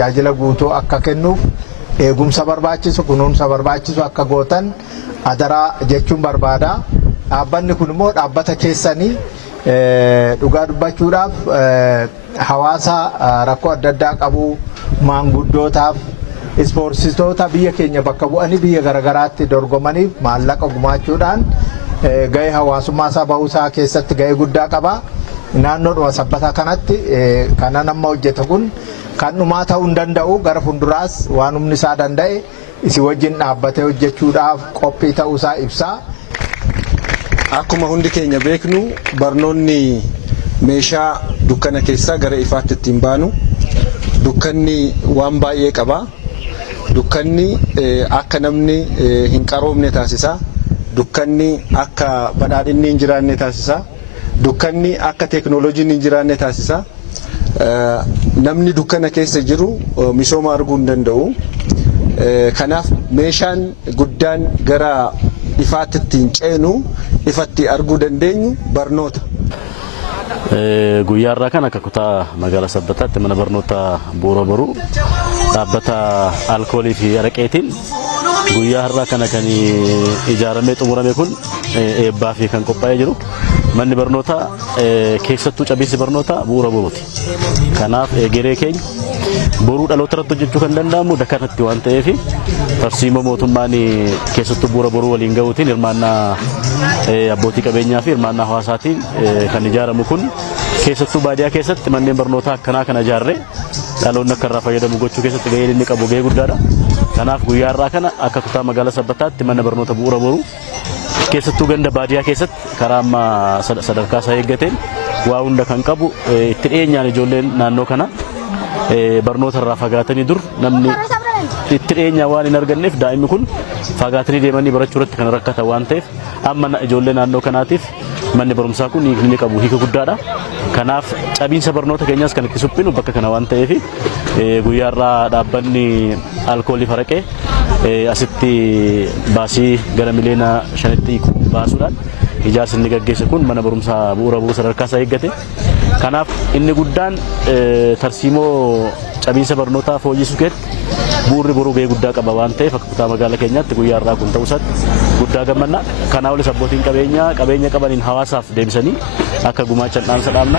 tajaajila guutuu akka kennuuf eegumsa barbaachisu kunuunsa barbaachisu akka gootan adaraa jechuun barbaada. Dhaabbanni kun immoo dhaabbata keessanii dhugaa dubbachuudhaaf hawaasa rakkoo adda addaa qabu maanguddootaaf ispoortistoota biyya keenya bakka bu'anii biyya garagaraatti dorgomaniif maallaqa gumaachuudhaan gahee hawaasummaa isaa bahuusaa keessatti gahee guddaa qaba. Naannoodhuma sabbataa kanatti kana nama hojjete kun kan dhumaa ta'uu hin danda'u gara fuulduraas waan humni isaa danda'e isi wajjin dhaabbatee hojjechuudhaaf qophii ta'uusaa ibsa. Akkuma hundi keenya beeknu barnoonni meeshaa dukkana keessaa gara ifaatti ittiin baanu. Dukkanni waan baay'ee qaba. Dukkanni akka namni hin qaroomne taasisa. Dukkanni akka badhaadhinni hin jiraanne taasisa. Dukkanni akka teeknooloojiin hin jiraanne taasisa. Namni dukkana keessa jiru misooma arguu hin danda'u. Kanaaf meeshaan guddaan gara ifaatti ittiin ceenu ifatti arguu dandeenyu barnoota. Guyyaa irraa kan akka kutaa magaalaa Sabbataatti mana barnoota Bu'uura Boruu dhaabbata alkoolii fi araqeetiin guyyaa irraa kana kan ijaaramee xumurame kun eebbaa fi kan qophaa'ee jiru manni barnoota keessattuu cabiinsi barnoota Bu'uura Boruuti. Kanaaf egeree keenya boruu dhaloota irratti hojjechuu kan danda'amu dakkanatti waan ta'eef tarsiimoo mootummaan keessattuu Bu'uura Boruu waliin gahuutiin hirmaannaa abbootii qabeenyaa fi hirmaannaa hawaasaatiin kan ijaaramu kun keessattuu baadiyyaa keessatti manneen barnootaa akkanaa kana ijaarree dhaloonni akka irraa fayyadamu gochuu keessatti gaheen inni qabu gahee guddaadha. Kanaaf guyyaa irraa kana akka kutaa magaalaa Sabbataatti mana barnoota Bu'uura Boruu keessattuu ganda baadiyyaa keessatti karaa amma sadarkaa isaa eeggateen waa hunda kan qabu itti dhiyeenyaan ijoolleen naannoo kana barnoota irraa fagaatanii dur namni itti dhiyeenya waan hin arganneef daa'imni kun fagaatanii deemanii barachuu irratti kan rakkatan waan ta'eef amma ijoollee naannoo kanaatiif manni barumsaa kun inni qabu hiika guddaadha. Kanaaf cabiinsa barnoota keenyaas kan itti suphinu bakka kana waan ta'eef guyyaa irraa dhaabbanni alkoolii fi araqee asitti baasii gara miliyoona 5 baasuudhaan ijaarsi inni gaggeesse kun mana barumsaa Bu'uura Boruu sadarkaa isaa eeggate. Kanaaf inni guddaan tarsiimoo cabiinsa barnootaa fooyyessuu keessatti Bu'uurri Boruu gahee guddaa qaba waan ta'eef akka kutaa magaalaa keenyaatti guyyaa irraa kun ta'uusaatti guddaa gammanna. Kanaa olis abbootiin qabeenya qabaniin hawaasaaf deebisanii akka gumaachan dhaamsa dhaamna.